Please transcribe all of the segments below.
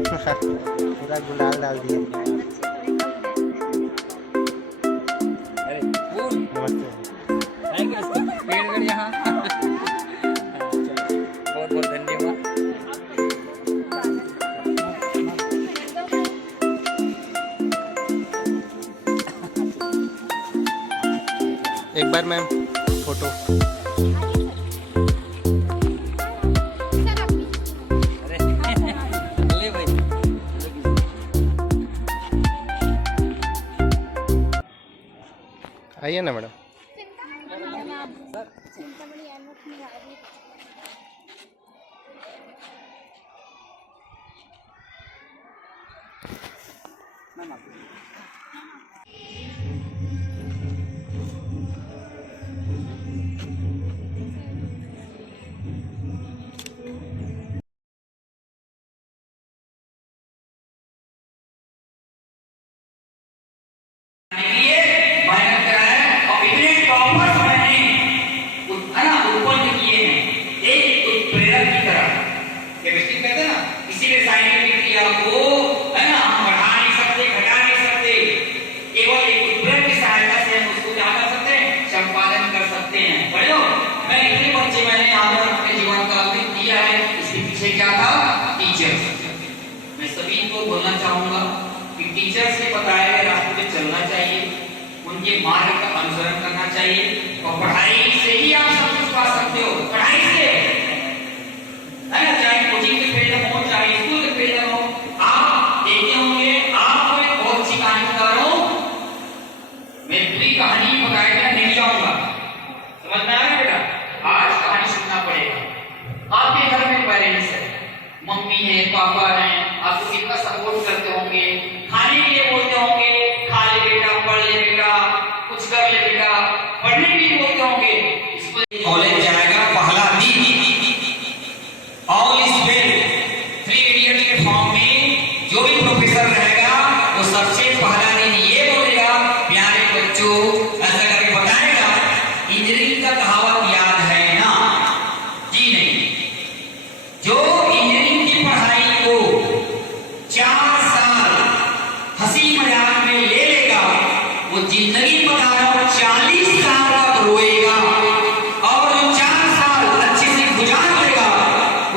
पूरा गुलाल डाल दिया। अरे फूल नमस्ते। है क्या इसका पेड़ वेड़ यहाँ? चलो बहुत बहुत धन्यवाद। एक बार मैम फोटो। ले भाई आइए ना मैडम। इसीलिए साइंटिफिक क्रिया को है ना हम बढ़ा नहीं सकते, घटा नहीं सकते, केवल एक उपकरण की सहायता से हम उसको क्या कर सकते हैं, संपादन कर सकते हैं। पढ़ो, मैं इतने बच्चे मैंने यहाँ पर अपने जीवन काल में दिया है, इसके पीछे क्या था? टीचर्स। मैं सभी को बोलना चाहूंगा कि टीचर्स के बताए गए रास्ते पे चलना चाहिए, उनके मार्ग का अनुसरण करना चाहिए, और पढ़ाई से ही आप सब कुछ पा सकते हो। पढ़ाई से है ना, चाहे कोचिंग के फील्ड में हो, चाहे स्कूल के फील्ड में हो, आप देखते होंगे। आपको एक बहुत सी कहानी बता रहा हूं, मैं पूरी कहानी बताया नहीं जाऊंगा, समझ में आ रहा है बेटा? आज कहानी सुनना पड़ेगा। आपके घर में पेरेंट्स है, मम्मी है, पापा है, आपको कितना सपोर्ट करते होंगे, खाने के लिए बोलते होंगे, खा ले बेटा, पढ़ ले बेटा, कुछ कर ले बेटा, पढ़ने के लिए बोलते होंगे। इसको कॉलेज जाएगा पहला दिन, ऑल इज वेल, 3 इडियट के फॉर्म में जो भी प्रोफेसर रहेगा वो सबसे पहला दिन ये बोलेगा, प्यारे बच्चों, ऐसा करके बताएगा। इंजीनियरिंग का कहावत याद है ना? जी नहीं। जो इंजीनियरिंग की पढ़ाई को 4 साल हंसी मजाक में ले लेगा, वो जिंदगी बता रहा हूं 40 साल तक रोएगा, और जो 4 साल अच्छे से गुजार लेगा,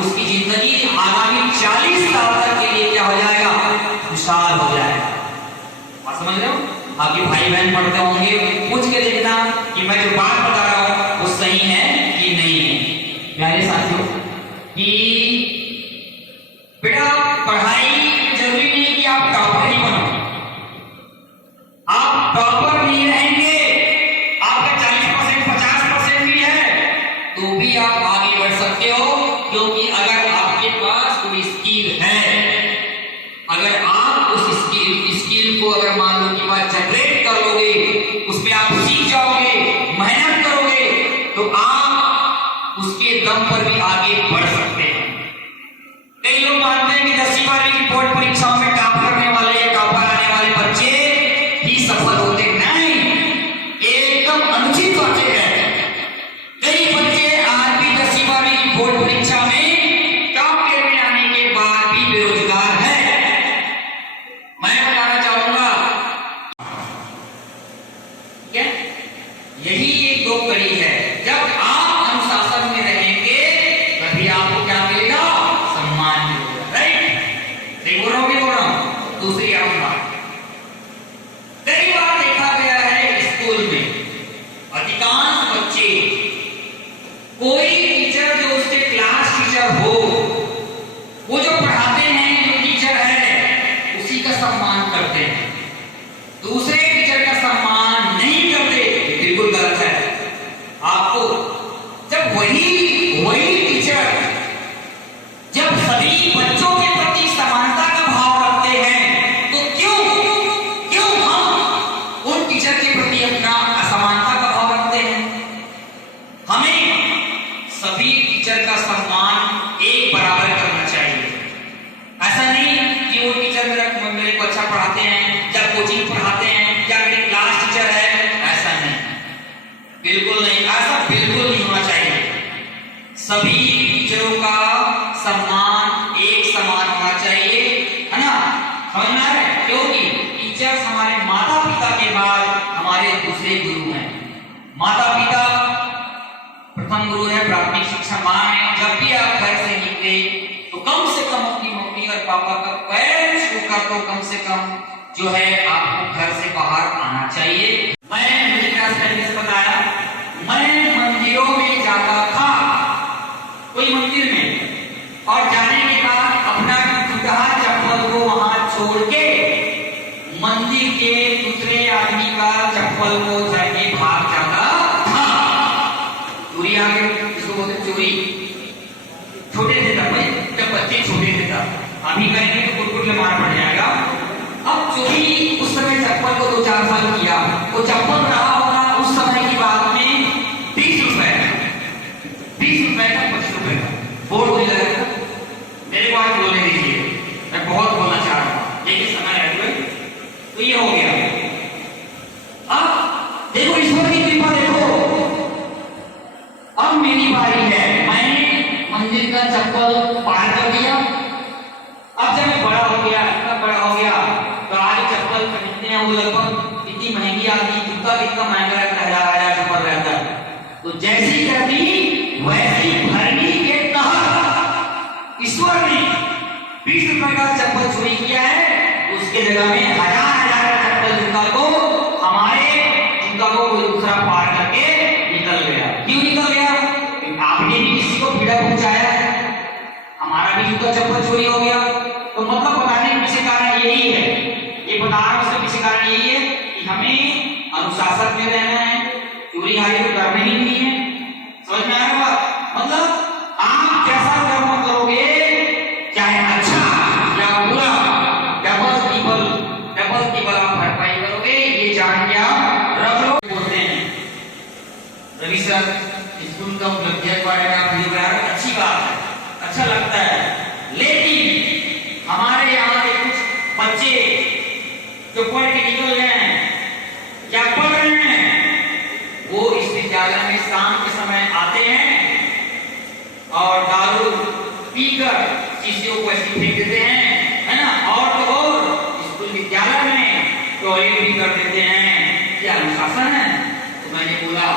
उसकी जिंदगी आगामी 40 साल तक के लिए क्या हो जाएगा? खुशहाल हो जाएगा। बात समझ रहे हो? आपके भाई बहन पढ़ते होंगे, पूछ के देखना कि मैं जो बात बता रहा हूं वो सही है कि नहीं है। प्यारे साथियों, कि बेटा पढ़ाई जरूरी नहीं कि आप टॉपर ही बनो। आप टॉपर नहीं रहेंगे, आपका 40% 50% भी है तो भी आप आगे बढ़ सकते हो, क्योंकि अगर आपके पास कोई स्किल है, अगर आप उस स्किल को अगर मान लो कि बात जनरेट कर लोगे, उसमें आप सीख जाओगे, मेहनत करोगे, तो आप उसके दम पर भी आगे बढ़ सकते हैं। कई लोग मानते हैं कि 10वीं 12वीं की बोर्ड परीक्षाओं में टॉप करने वाले या टॉपर आने वाले बच्चे ही सफल होते। नहीं, एकदम अनुचित बातें हैं। कई बच्चे आज भी 10वीं 12वीं की बोर्ड परीक्षा में टॉप गियर में आने के बाद भी बेरोजगार है। मैं बताना चाहूंगा क्या यही एक 2 कड़ी है। जब आप अनुशासन में रहेंगे तभी आपको क्या मिलेगा? सम्मान मिलेगा। राइट? नहीं बोल रहा हूं? दूसरी आम बात, कई बार देखा गया है स्कूल में अधिकांश बच्चे, कोई टीचर जो उसके क्लास टीचर हो, वो जो पढ़ाते हैं, जो टीचर है, उसी का सम्मान करते हैं, दूसरे टीचर का सम्मान नहीं करते। बिल्कुल गलत है। आपको जब वही टीचर जब सभी बच्चों के प्रति समानता का भाव रखते हैं, तो क्यों हम उन टीचर के प्रति अपना असमानता का भाव रखते हैं? हमें सभी टीचर का सम्मान एक बराबर करना चाहिए। ऐसा नहीं कि वो टीचर मेरे को अच्छा पढ़ाते हैं, या कोचिंग पढ़ाते हैं, या मेरे क्लास टीचर है, ऐसा नहीं, बिल्कुल नहीं, ऐसा बिल्कुल नहीं होना चाहिए। सभी टीचरों का सम्मान एक समान होना चाहिए। पापा का पैर छूकर तो कम से कम जो है आपको घर से बाहर आना चाहिए। मुझे क्या पहले से बताया, मैं मंदिरों में जाता था, कोई मंदिर में, और जाने के बाद अपना टूटा चप्पल को वहां छोड़ के मंदिर के दूसरे आदमी का चप्पल को जाके भाग जाता था। चोरी आ गई, इसको बोलते चोरी। छोटे थे तब, जब बच्चे छोटे थे तब, अभी कहेंगे तो कुटकुट में मार पड़ जाएगा। अब चोरी उस समय चप्पल को 2-4 साल किया, वो चप्पल रहा होगा उस समय की बात में 20 रुपए का, 25 रुपए का। बोर्ड हो जाएगा, मेरे को आज बोलने दीजिए, मैं बहुत बोलना चाह रहा हूँ लेकिन समय है तो ये हो गया। अब देखो ईश्वर की कृपा देखो, अब मेरी बारी है, मैंने मंदिर का चप्पल पार कर दिया। अब जब मैं बड़ा हो गया, इतना बड़ा हो गया, तो आज चप्पल खरीदते हैं वो लगभग इतनी महंगी आती, जूता कितना महंगा रहता है, 1000 चप्पल रहता है। तो जैसी करनी वैसी भरनी के तहत ईश्वर ने 20 रुपए का चप्पल चोरी किया है, उसके जगह में 1000 का चप्पल जूता को हमारे जूता को कोई दूसरा पार करके निकल गया। क्यों निकल गया? आपने भी किसी को पीड़ा पहुंचाया, हमारा भी जूता चप्पल चोरी हो गया। तो मतलब बताने के पीछे कारण यही है, ये बता रहा हूं, उसके पीछे कारण यही है कि हमें अनुशासन में रहना है, चोरी हारी तो करनी ही नहीं है। समझ में आया बात? मतलब आप जैसा कर्म करोगे, चाहे अच्छा या बुरा, डबल की आप भरपाई करोगे, ये जान के आप रख लो। बोलते हैं रवि सर स्कूल का उपलब्धियों के बारे में आप वीडियो बना रहे, अच्छी बात है, अच्छा लगता है, लेकिन हमारे यहाँ के कुछ बच्चे जो पढ़ के निकल गए हैं या पढ़ रहे हैं, वो इस विद्यालय में शाम के समय आते हैं और दारू पीकर शीशियों को ऐसे फेंक देते हैं, है ना, और तो और स्कूल विद्यालय में टॉयलेट भी कर देते हैं। क्या अनुशासन है? तो मैंने बोला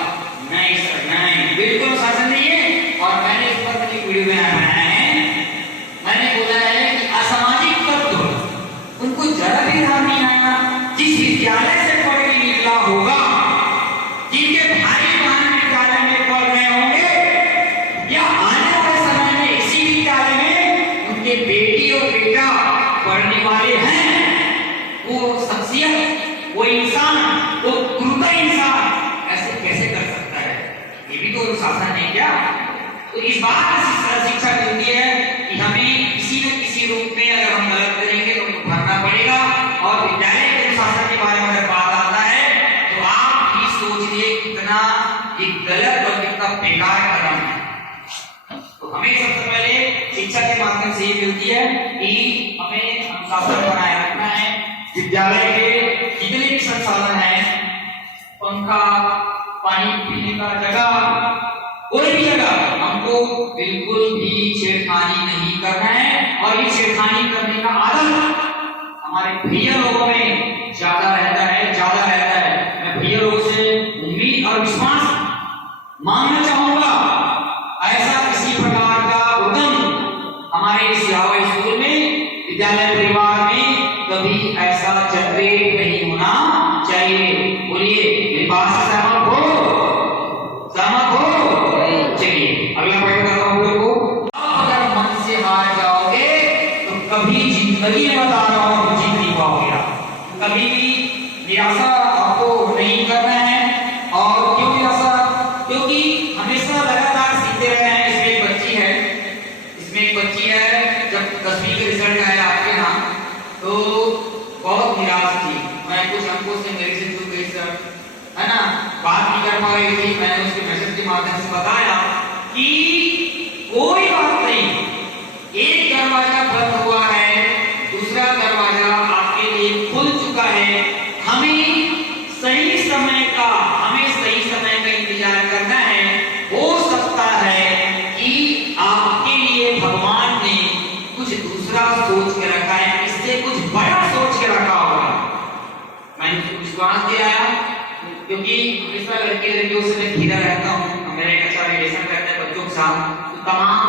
नहीं सर, नहीं, बिल्कुल अनुशासन नहीं है। और मैंने इस पर अपनी वीडियो बनाया है, मैंने बोला है कि असामाजिक तत्व उनको जरा भी ध्यान नहीं आया, जिस विद्यालय से पढ़ के निकला होगा, जिनके भाई बहन विद्यालय में पढ़ रहे होंगे, या आने वाले समय में इसी विद्यालय में उनके बेटी और बेटा पढ़ने वाले हैं, वो शख्सियत, वो इंसान, वो गुरुतर इंसान ऐसे कैसे कर सकता है? ये भी तो अनुशासन है क्या? तो इस बात की शिक्षा मिलती है कि हमें किसी न किसी रूप में अगर हम गलत करेंगे तो उनको भरना पड़ेगा। और विद्यालय के अनुशासन के बारे में अगर बात आता है तो आप भी सोचिए कितना ये गलत और कितना बेकार कदम है। तो हमें सबसे पहले शिक्षा के माध्यम से ये मिलती है कि हमें अनुशासन बनाए रखना है। विद्यालय के जितने भी संसाधन हैं, पंखा, पानी पीने का जगह, कोई भी जगह, हमको बिल्कुल भी छेड़खानी नहीं करना है। और ये छेड़खानी करने का आदत हमारे भैया लोगों में ज्यादा रहता है। मैं भैया लोगों से उम्मीद और विश्वास मांगना चाहूंगा, ऐसा किसी प्रकार का उद्यम हमारे सिहावा स्कूल में, विद्यालय परिवार में कभी ऐसा जनरेट नहीं होना चाहिए। बोलिए मेरी बात से सहमत हो? चलिए अगला पॉइंट करता हूं लोगों को। अगर मन से हार जाओगे तो कभी जिंदगी में, बता रहा हूं, जीत नहीं पाओगे। कभी भी निराशा आपको नहीं करना है। और क्यों निराशा? क्योंकि हमेशा लगातार सीखते रहना है। इसमें एक बच्ची है, जब 10वीं के रिजल्ट आया आपके यहाँ तो बहुत निराश थी। मैं कुछ अंकों से मेरे से चूक गई सर, है ना, बात नहीं कर पा रही थी। मैंने उसके मैसेज के माध्यम से बताया कि कोई बात नहीं, एक दरवाजा बंद हुआ है, दूसरा दरवाजा आपके लिए खुल चुका है। हमें सही समय का इंतजार करना है। हो सकता है कि आपके लिए भगवान ने कुछ दूसरा सोच के रखा है, इससे कुछ बड़ा सोच के रखा होगा। मैंने उसको विश्वास दिलाया, क्योंकि हमेशा लड़कियों से मैं घिरा रहता हूँ, मेरा एक अच्छा रिलेशन रहता है बच्चों के साथ, तो तमाम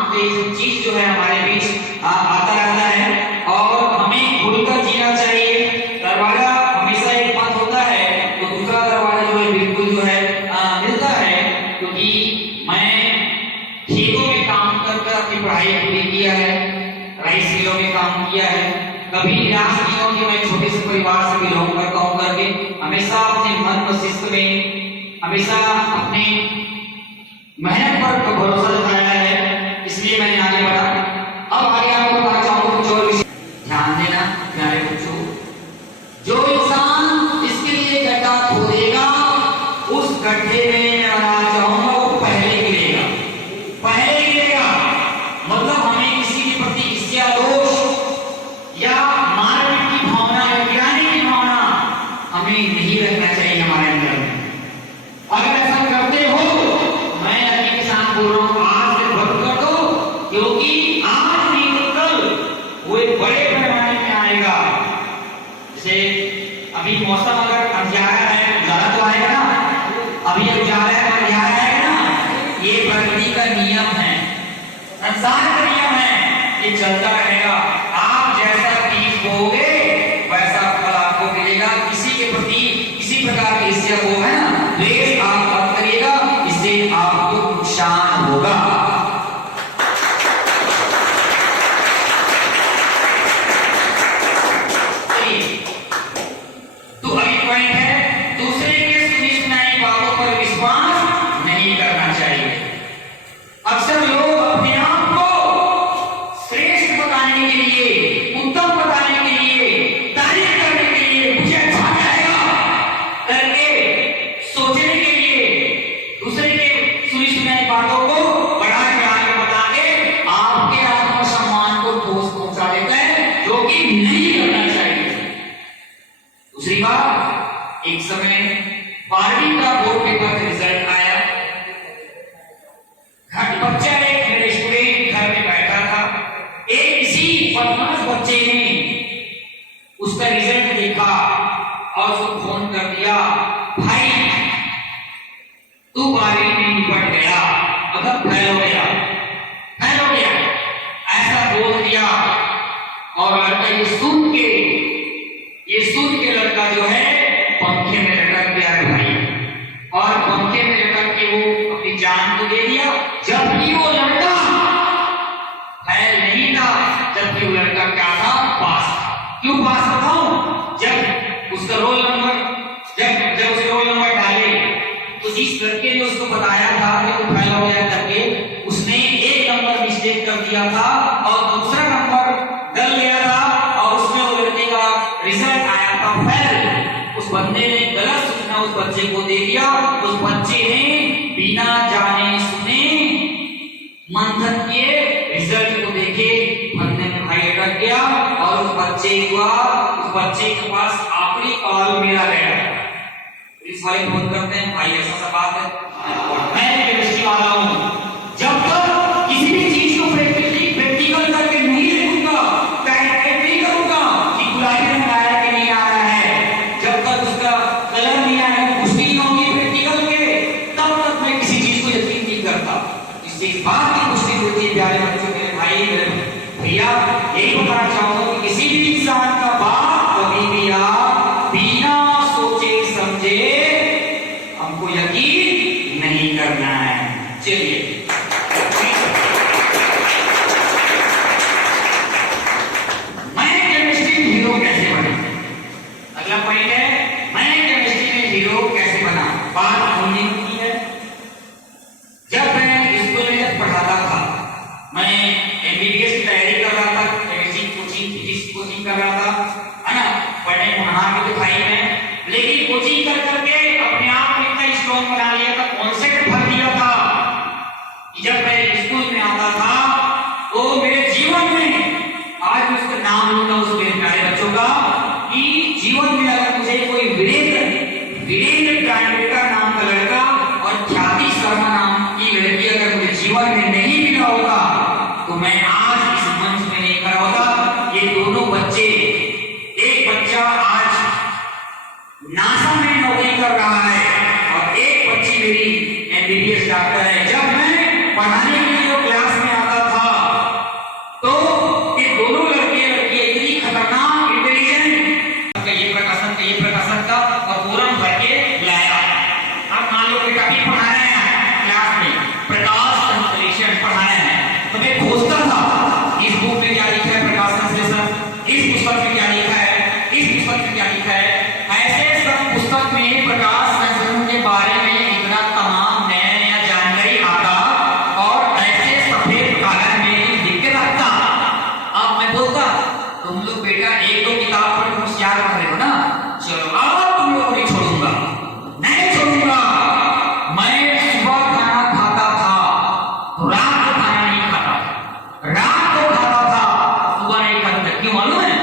चीज जो है हमारे बीच आता रहता है। काम किया है। कभी निराश नहीं हो कि मैं छोटे से परिवार से बिलोंग करता हूं करके, हमेशा अपने मन मस्तिष्क में हमेशा अपने मेहनत पर भरोसा जताया है, इसलिए मैंने आगे बढ़ा। अब आगे आपको बताना चाहूंगा कुछ और विषय। ध्यान देना प्यारे बच्चों, जो इंसान इसके लिए गड्ढा खोदेगा उस गड्ढे में मैं बताना चाहूंगा वो पहले गिरेगा। मतलब हमें किसी के प्रति ईर्ष्या दोष या मारने की भावना या गिराने की भावना हमें नहीं रखना चाहिए हमारे अंदर। अगर ऐसा करते हो, मैं अपने किसान बोल रहा हूं, आज से बंद कर दो, क्योंकि आज नहीं तो कल वो एक बड़े पैमाने में आएगा। जैसे अभी मौसम अगर अंधियारा है, उजाला तो आएगा ना, अभी उजाला है अंधियारा आएगा ना, ये प्रकृति का नियम है, संसार का नियम है, ये चलता रहेगा। आप जैसा बीज बोओगे वैसा फल आपको मिलेगा। किसी के प्रति किसी प्रकार की ईर्ष्या को है ना, द्वेष आप मत करिएगा, इससे आपको नुकसान होगा। तो अभी पॉइंट है, दूसरे के सुनिश्चित बातों पर विश्वास नहीं करना चाहिए। अक्सर लोग अपने आप को श्रेष्ठ बताने के लिए, उत्तम बताने के लिए, तारीफ करने के लिए, मुझे अच्छा लगेगा करके सोचने के लिए दूसरे के सुनी सुनाई बातों को बढ़ा चढ़ा के बता के आपके आत्मसम्मान को ठोस पहुंचा देता है, जो कि नहीं करना चाहिए। दूसरी बात, एक समय 12वीं का बोर्ड पेपर का रिजल्ट आया। बच्चा एक मेरे स्टूडेंट घर में बैठा था, एक किसी बदमाश बच्चे ने उसका रिजल्ट देखा और उसको फोन कर दिया, भाई तू 12वीं में निपट गया, मतलब फेल हो गया, ऐसा बोल दिया। और लड़का ये सुन के लड़का जो है पंखे में लटक गया है भाई, और पंखे में लटक के वो अपनी जान को दे दिया। जबकि वो लड़का फेल नहीं था, जबकि वो लड़का क्या था, पास था। क्यों पास बताऊं? जब उसका रोल नंबर जब उसके रोल नंबर डाले तो जिस लड़के ने उसको बताया था कि वो फेल हो गया करके, उसने एक नंबर मिस्टेक कर दिया था और दूसरा नंबर डल गया था, और उसमें वो लड़के का रिजल्ट आया था फेल। उस बंदे ने गलत सूचना उस बच्चे को दे दिया। उस बच्चे ने बिना जाने सुने मंथन के रिजल्ट को देखे फंदे में भाई अटक गया, और उस बच्चे के पास आखिरी कॉल मिला गया। पुलिस वाले फोन करते हैं, भाई ऐसा सब बात है, मैं केमिस्ट्री वाला हूं, जब तक किसी भी चीज को प्रैक्टिकल करके नहीं देखूंगा, प्रैक्टिकल नहीं करूंगा कि गुलाबी रंग आ रहा है कि नहीं आ रहा है, जब तक उसका कलर नहीं आया, पुष्टि नहीं होगी प्रैक्टिकल के, तब तक मैं किसी चीज को यकीन नहीं करता। इससे इस बात की पुष्टि होती है प्यारे बच्चों के भाई भैया, यही बताना चाहूंगा कि किसी भी इंसान का बात कभी भी आप बिना सोचे समझे हमको यकीन नहीं करना है। चलिए मैं केमिस्ट्री में हीरो कैसे बना, अगला पॉइंट है, मैं केमिस्ट्री में हीरो कैसे बना। बात होने की है, जब मैं स्कूल में पढ़ाता था, मैं एमबीबीएस की तैयारी कर रहा था, केमिस्ट्री कोचिंग फिजिक्स कोचिंग कर रहा था, है ना, पढ़ने पढ़ाना भी दिखाई में, लेकिन कोचिंग कर करके अपने आप में इतना स्ट्रॉन्ग बना लिया था, कॉन्सेप्ट भर दिया था कि जब मैं स्कूल में आता था तो मेरे जीवन में, आज मैं उसका नाम लूंगा उस मेरे प्यारे बच्चों का, कि जीवन में अगर मुझे कोई वीरेंद्र गांडेकर नाम का लड़का और ख्याति शर्मा नाम की लड़की अगर मुझे जीवन में नहीं मिला होगा तो मैं आज इस मंच में नहीं खड़ा होता। ये दोनों बच्चे, एक बच्चा आज नासा में नौकरी कर रहा है और एक बच्ची मेरी एमबीबीएस डॉक्टर है। जब मैं पढ़ाने के लिए क्लास में आता था तो ये दोनों लड़के लड़की इतनी खतरनाक इंटेलिजेंट, ये प्रकाशन का और पूरम भर के लाया। अब मान लो कि कभी पढ़ा रहे हैं क्लास में, प्रकाश संश्लेषण पढ़ा रहे हैं, तो मैं खोजता था इस बुक में क्या लिखा है प्रकाश संश्लेषण, इस पुस्तक में क्या लिखा है, इस पुस्तक में क्या लिखा है, ऐसे सब पुस्तक में प्रकाश संस्करण के बारे में इतना तमाम नया नया जानकारी आता और ऐसे सफेद कागज में लिख के रखता। अब मैं बोलता तुम लोग बेटा एक दो किताब पढ़ होशियार बन रहे हो ना, चलो अब तुम लोग नहीं छोड़ूंगा, नहीं छोड़ूंगा। मैं सुबह खाना खाता था तो रात को खाना नहीं खाता, रात को खाता था सुबह नहीं खाता था। क्यों मालूम है?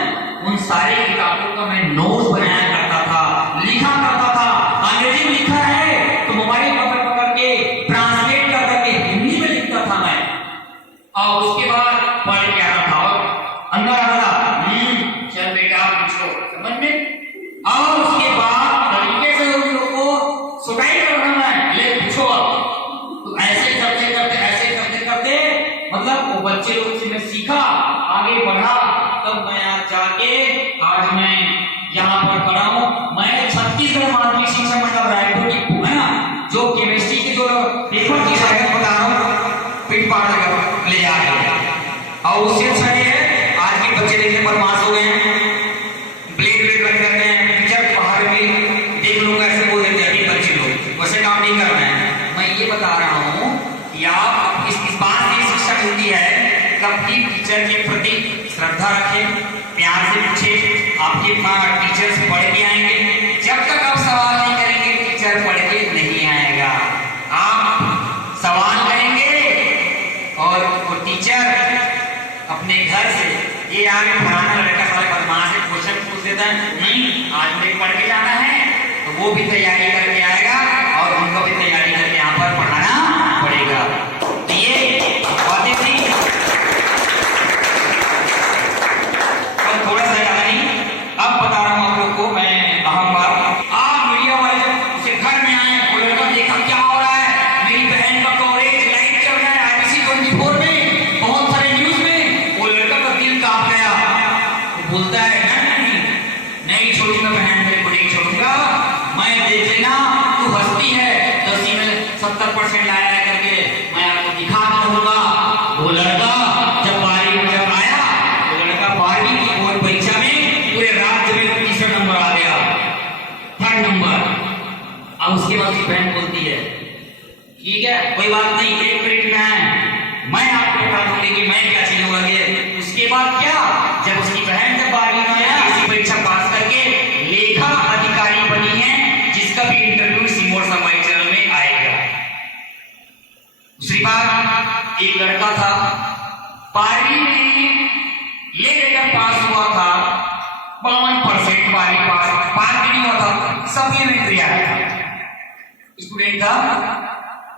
उन सारे किताबों का मैं नोट्स बनाया करता था, लिखा करता था। अंग्रेजी में लिखा है तो मोबाइल पकड़ पकड़ के ट्रांसलेट कर करके हिंदी में लिखता था मैं, और उसके बाद पढ़ के आता था और अंदर आता था चल बेटा पूछो, समझ में। और उसके बाद तरीके से उन लोगों को सुटाई करना है, ले पूछो। तो ऐसे करते करते ऐसे करते करते मतलब वो बच्चे लोग से मैं सीखा, आगे बढ़ा, तब मैं आज जाके आज मैं यहाँ पर पढ़ा हूँ। मैं छत्तीसगढ़ माध्यमिक शिक्षा मंडल रायपुर की है ना, जो केमिस्ट्री के जो पेपर की शायद बता रहा हूँ, पिट पाट कर ले जा रहे हैं। और उससे अच्छा ये है आज के बच्चे देखने पर पास हो गए हैं, ब्लेड ब्लेड बन करते हैं, टीचर बाहर भी देख लूंगा ऐसे बोल देते हैं बच्चे लोग, वैसे काम नहीं करना है। मैं ये बता रहा हूँ कि आप इस बात की शिक्षा मिलती है कभी टीचर के प्रति श्रद्धा रखें, प्यार से पूछे। आपके टीचर्स पढ़ के आएंगे, जब तक आप सवाल नहीं करेंगे टीचर पढ़ के नहीं आएगा। आप सवाल करेंगे और वो टीचर अपने घर से ये यार पुराना लड़का सारे बदमाश है क्वेश्चन पूछ देता है, नहीं आज मुझे पढ़ के जाना है, तो वो भी तैयारी करके आएगा और उनको भी तैयारी करके यहाँ पर पढ़ाना पड़ेगा। तो ये बातें थी, थोड़ा सा ज्यादा नहीं, अब बता रहा हूँ आप लोग को मैं अहम बात। आप मीडिया वाले जब उसे घर में आए, वो लड़का देखा क्या हो रहा है, मेरी बहन का कवरेज लाइव चल रहा है IBC 24 में, बहुत सारे न्यूज में, वो लड़का का दिल कांप गया। वो बोलता है नहीं छोड़ूंगा बहन, मेरे को नहीं छोड़ूंगा, मैं देख लेना तू हंसती है 10वीं में 70% लाया है करके मैं आपको दिखा दूंगा। वो लड़का जब 12वीं में जब आया, वो लड़का 12वीं की बोर्ड परीक्षा में पूरे राज्य में तीसरा नंबर आ गया, 3rd नंबर। अब उसके बाद उसकी बहन बोलती है ठीक है कोई बात नहीं, 1 मिनट में है, मैं आपको बता दूंगी कि मैं क्या चीज होगा। उसके बाद क्या, जब उसकी बहन जब 12वीं में आया, इसी परीक्षा पास करके लेखा अधिकारी बनी है, जिसका भी इंटरव्यू सिमोर समाचार चैनल में आएगा। दूसरी बात, एक लड़का था 12वीं में ले लेकर पास हुआ था, 52% 12वीं पास भी नहीं हुआ था, सप्लीमेंट्री आया था। स्टूडेंट था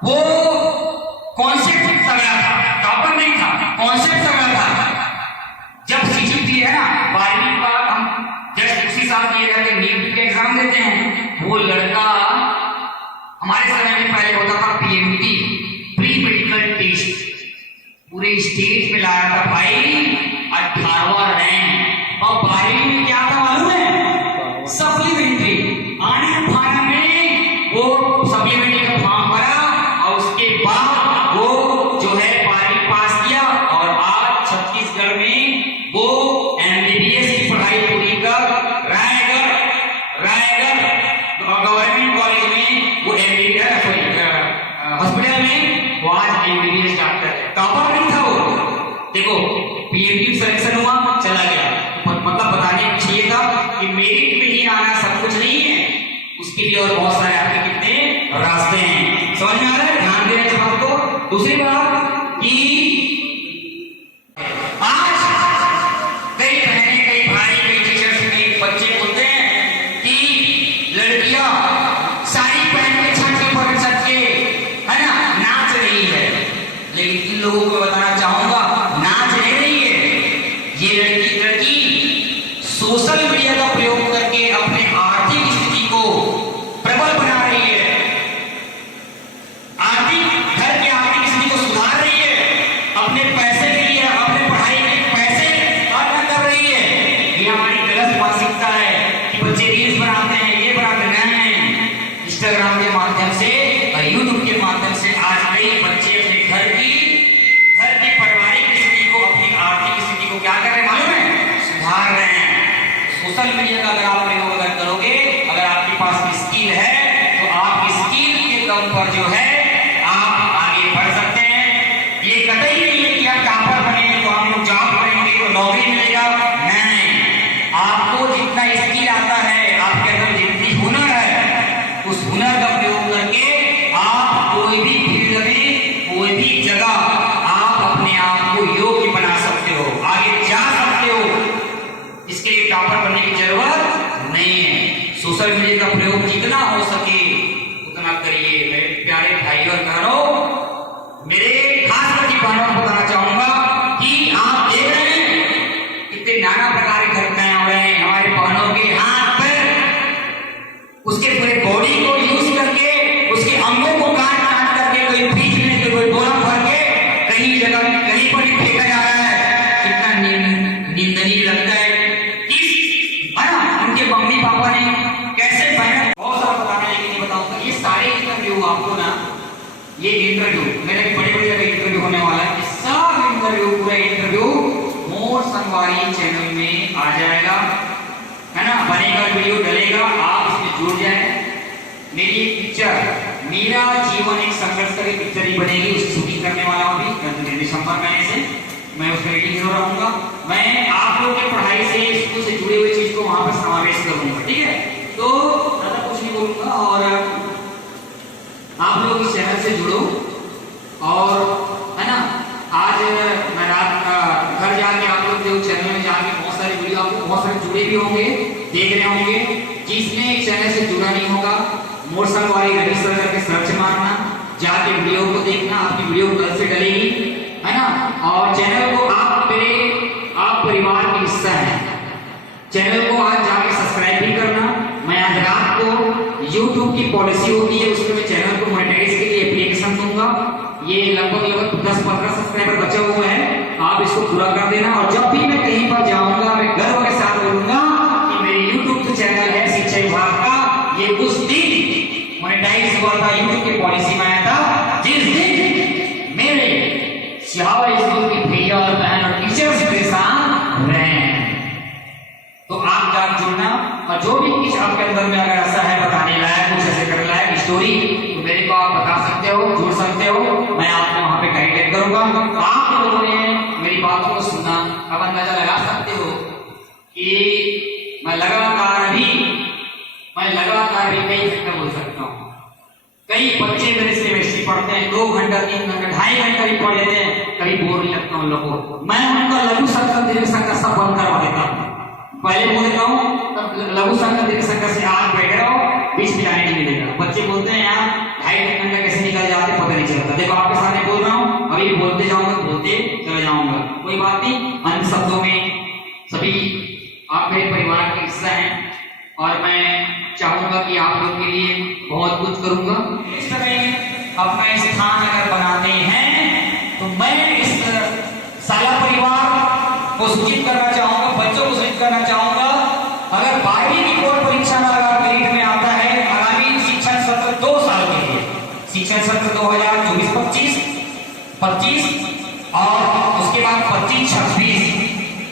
वो, कॉन्सेप्ट तगड़ा था, टॉपर नहीं था, कॉन्सेप्ट तगड़ा था। जब CGPA है ना 12वीं के बाद हम जस्ट उसी साल दिए जाते नीट के एग्जाम देते हैं, वो लड़का हमारे समय में पहले होता था PMT प्री मेडिकल टेस्ट, पूरे स्टेट में लाया था भाई 18वां रैंक। और 12वीं में क्या था मालूम है, सप्लीमेंट्री। आने थाना में वो सप्लीमेंट्री का फॉर्म भरा और उसके बाद वो जो है 12वीं पास किया और आज छत्तीसगढ़ में वो MBBS की पढ़ाई पूरी कर रायगढ़ गवर्नमेंट कॉलेज में वो हॉस्पिटल में वो आज MBBS डॉक्टर है। टॉपर नहीं था वो, देखो PMT सिलेक्शन हुआ चला गया, मतलब बताने चाहिए था कि मेरिट में ही आना सब कुछ नहीं है, उसके लिए और बहुत सारे आपके कितने रास्ते हैं। समझ में आ रहा है, ध्यान देना इस बात को। दूसरी बात कि आज कई बहनें, कई भाई, कई टीचर्स, कई बच्चे बोलते हैं कि लड़कियां साड़ी पहन के छत के ऊपर छत के है ना नाच रही है, लेकिन इन लोगों को बताना चाहूंगा नाच नहीं रही है, ये लड़की सोशल मीडिया का प्रयोग करके अपने आर्थिक स्थिति को प्रबल बना रही है, घर की आर्थिक स्थिति को सुधार रही है, अपने पैसे के लिए, अपने पढ़ाई के लिए पैसे अर्न कर रही है। ये हमारी गलत मानसिकता है कि बच्चे रील्स बनाते हैं, ये बनाते हैं, इंस्टाग्राम के माध्यम से और यूट्यूब के माध्यम से आज कई बच्चे अपने घर की पारिवारिक स्थिति को, अपनी आर्थिक स्थिति को क्या कर रहे हैं मालूम है, सुधार रहे हैं। सोशल मीडिया का अगर आप प्रयोग अगर करोगे, अगर आपके पास स्किल है तो आप स्किल के दम पर जो है आप आगे बढ़ सकते हैं। ये कतई नहीं है कि आप टॉपर बनेंगे तो हम लोग जॉब करेंगे तो नौकरी मिलेगा, नहीं। आपको जितना स्किल आता है, आपके अंदर जितनी हुनर है, उस हुनर का प्रयोग करके आप कोई भी फील्ड में, कोई भी जगह आप अपने आप को योग्य बना सकते हो, आगे जा सकते हो। इसके लिए टॉपर बनने की जरूरत नहीं है। सोशल मीडिया का प्रयोग जितना हो सके उतना करिए मेरे प्यारे भाई और बहनों। मेरे खास करके बहनों को बताना चाहूंगा कि आप देख रहे हैं कितने नाना प्रकार की घटनाएं हो रहे हैं हमारे बहनों के हाथ पर, उसके पूरे बॉडी को यूज करके, उसके अंगों को काट काट करके, कोई फ्रिज में तो कोई बोरा भर के कहीं जगह कहीं पर ही फेंका जा रहा है। कितना निंदनीय लगता है। उनके मम्मी पापा ने कैसे पहना, बहुत सारा बताना, लेकिन ये बताऊंगा ये सारे इंटरव्यू आपको ना, ये इंटरव्यू मेरे बड़े बड़े जगह इंटरव्यू होने वाला है, सब इंटरव्यू पूरा इंटरव्यू मोर संगवारी चैनल में आ जाएगा, है ना। बनेगा वीडियो डलेगा, आप इसमें जुड़ जाए। मेरी एक पिक्चर, मेरा जीवन एक संघर्ष करके पिक्चर ही बनेगी, उसकी शूटिंग करने वाला हूँ अभी दिसंबर महीने से, मैं उसमें एडिटिंग जरूर रहूंगा। मैं आप लोगों की पढ़ाई से, स्कूल से जुड़े हुए चीज को वहां पर समावेश करूंगा, ठीक है। तो ज्यादा कुछ नहीं बोलूंगा, और आप लोग इस चैनल से जुड़ो, और है ना। आज मैं रात घर जाके आप लोग जो चैनल में जाके बहुत सारे वीडियो आपको बहुत सारे जुड़े भी होंगे, देख रहे होंगे। जिसने चैनल से जुड़ा नहीं होगा, मोर संगवारी रवि सर करके सर्च मारना, जाके वीडियो को देखना, आपकी वीडियो कल से डलेगी, है ना। और चैनल को आप परिवार का हिस्सा है, चैनल को आज जाके सब्सक्राइब भी करना। मैं आज रात को YouTube की पॉलिसी होती है, उसमें मैं चैनल को मोनेटाइज के लिए एप्लीकेशन दूंगा। ये लगभग 10-15 सब्सक्राइबर बचा हुआ है, आप इसको पूरा कर देना। और जब भी मैं कहीं पर जाऊंगा, मैं गर्व के साथ बोलूंगा कि मेरे YouTube जो चैनल है शिक्षा विभाग का, ये उस दिन मोनेटाइज हुआ था, YouTube की पॉलिसी में आया था, जिस दिन मेरे सिहावा स्कूल की भैया और बहन और टीचर्स के साथ रहे। तो आप जाकर जुड़ना, और जो भी कुछ आपके अंदर में अगर ऐसा है बताने लायक, कुछ ऐसे करने लायक स्टोरी, तो मेरे को आप बता सकते हो, जुड़ सकते हो, मैं आपको वहां पे गाइड करूंगा। आप लोगों ने मेरी बातों को सुना, अब अंदाजा लगा सकते हो कि मैं लगातार भी कई घंटे बोल सकता हूँ। कई बच्चे मेरे से केमिस्ट्री पढ़ते हैं, 2 घंटा 3 घंटा 2.5 घंटा भी पढ़ लेते हैं, कभी बोर नहीं लगता उन लोगों को। मैं उनका लघु संकर दीर्घ संकर सब बंद करवा देता हूँ, पहले बोल देता हूँ, तब लघु संकर दीर्घ संकर से आज बैठ रहो, बीच में आने नहीं मिलेगा। बच्चे बोलते हैं यार 2.5 घंटा कैसे निकल जाते पता नहीं चलता। देखो आपके सामने बोल रहा हूँ, अभी बोलते जाऊंगा, बोलते चले जाऊंगा, कोई बात नहीं। अन्य शब्दों में सभी आप मेरे परिवार के हिस्सा हैं, और मैं चाहूंगा कि आप लोग के लिए बहुत कुछ करूंगा। इस तरह अपना स्थान अगर बनाते हैं, तो मैं इस शाला परिवार को सूचित करना चाहूंगा, बच्चों को सूचित करना चाहूंगा, अगर 12वीं की बोर्ड परीक्षा में अगर मेरिट में आता है आगामी शिक्षण सत्र 2 साल के लिए, शिक्षण सत्र 2024-25 और उसके बाद 25-26,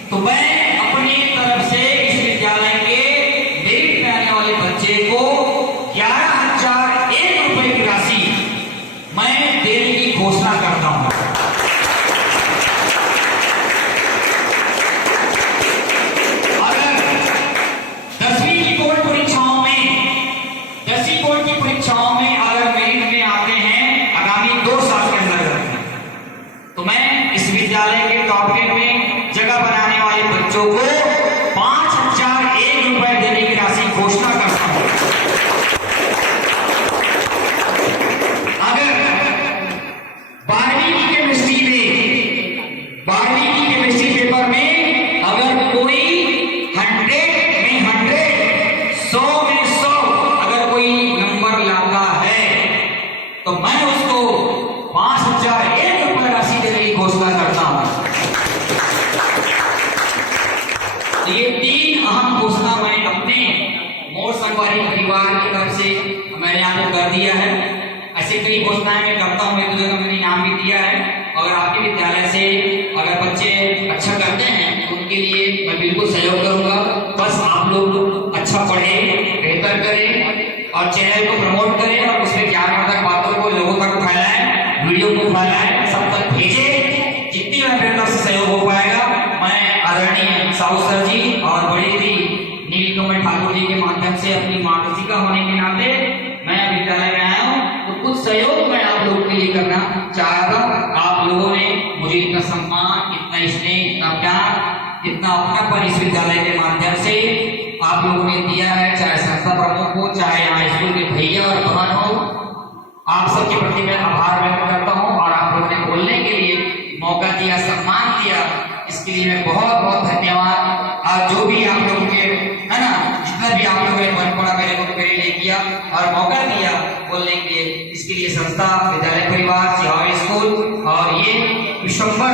तो मैं अपनी तरफ से इस विद्यालय के मेरिट में आने वाले बच्चे को 11,001 रुपए की राशि मैं देने की घोषणा करता हूं। अगर 10वीं की बोर्ड परीक्षाओं में अगर मेरिट में आते हैं आगामी 2 साल के अंदर, तो मैं इस विद्यालय के टॉप 10 में जगह बनाने वाले बच्चों को 5,001 रुपए देने की राशि घोषणा करता हूं। अगर 12वीं की केमिस्ट्री पेपर में अगर कोई 100 में 100 में 100 अगर कोई नंबर लाता है, तो मैं उसको 5,001 रुपए राशि देने की घोषणा करता हूं। ये 3 अहम घोषणा मैं अपने मोर संगवारी परिवार की तरफ से मैंने आपको कर दिया है। ऐसे कई घोषणाएं मैं करता हूँ, एक जगह मैंने इनाम भी दिया है। अगर आपके विद्यालय से अगर बच्चे अच्छा करते हैं तो उनके लिए मैं बिल्कुल सहयोग करूंगा। बस आप लोग लोग अच्छा पढ़े, बेहतर करें और चैनल को प्रमोट करें और उसमें ज्ञानवर्धक बातों को लोगों तक फैलाएं, वीडियो को फैलाएं, सब तक भेजें। जितनी मेरे तरफ से सहयोग हो पाएगा मैं आदरणीय साहू सर जी और बड़ी दी नीलकमल ठाकुर जी के माध्यम से अपनी मार्गदर्शिका होने के नाते मैं विद्यालय में आया हूँ, तो कुछ सहयोग मैं आप लोगों के लिए करना चाह रहा था। आप लोगों ने मुझे इतना सम्मान, इतना स्नेह, इतना प्यार, इतना अपनापन इस विद्यालय के माध्यम से आप लोगों ने दिया है, चाहे संस्था प्रमुख हो, चाहे यहाँ स्कूल के भैया और बहन हो, आप सबके प्रति मैं आभार व्यक्त करता हूँ। और आप लोगों ने बोलने के लिए मौका दिया, सम्मान दिया, इसके लिए मैं बहुत बहुत धन्यवाद। और जो भी आप लोगों के है ना, जितना भी आप लोगों ने मन पड़ा मेरे लिए किया और मौका दिया बोलने के लिए, इसके लिए संस्था, विद्यालय परिवार, सिहावा स्कूल और ये विश्वंभर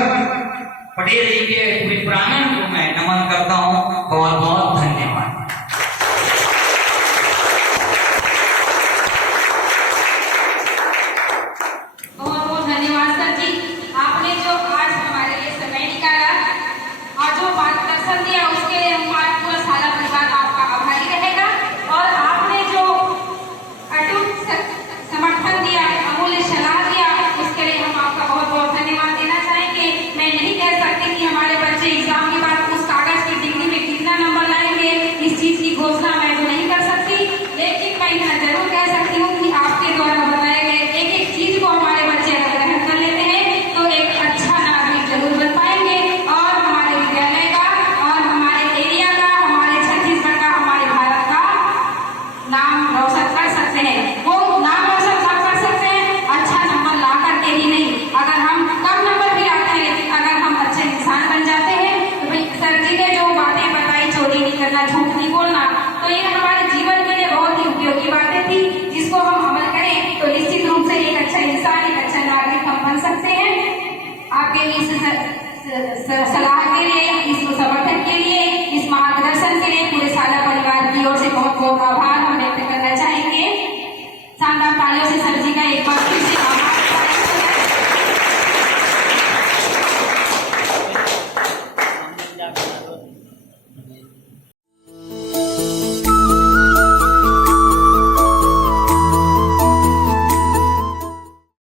पटेल जी के पूरे प्रांगण को मैं नमन करता हूँ। बहुत बहुत धन्यवाद। बहुत बहुत धन्यवाद सर जी, आपने जो आज हमारे लिए समय निकाला और जो मार्गदर्शन दिया उसके लिए हमारा पूरा सारा परिवार आपका आभारी रहेगा। और आपने जो अटूट समर्थन दिया, अमूल्य सलाह दिया, उसके लिए हम आपका बहुत बहुत धन्यवाद देना चाहेंगे। मैं नहीं कह सकती कि हमारे बच्चे एग्जाम के बाद उस कागज की डिग्री में कितना नंबर लाएंगे, इस चीज की घोषणा मैं तो नहीं कर सकती, लेकिन मैं इतना जरूर कह सकती हूँ कि आपके द्वारा बताए गए एक एक चीज को हमारे बच्चे अगर ग्रहण कर लेते हैं तो एक अच्छा नागरिक जरूर बन पाएंगे और हमारे विद्यालय का और हमारे एरिया का, हमारे छत्तीसगढ़ का, हमारे भारत का नाम रोशन कर सकते हैं। वो नाम रोशन सब कर सकते हैं, अच्छा नंबर ला करके ही नहीं, अगर हम कम नंबर भी आते हैं लेकिन अगर हम अच्छे इंसान बन जाते हैं तो भाई सर जी ने जो बातें बताई, चोरी नहीं करना, झूठ नहीं बोलना, तो ये हमारे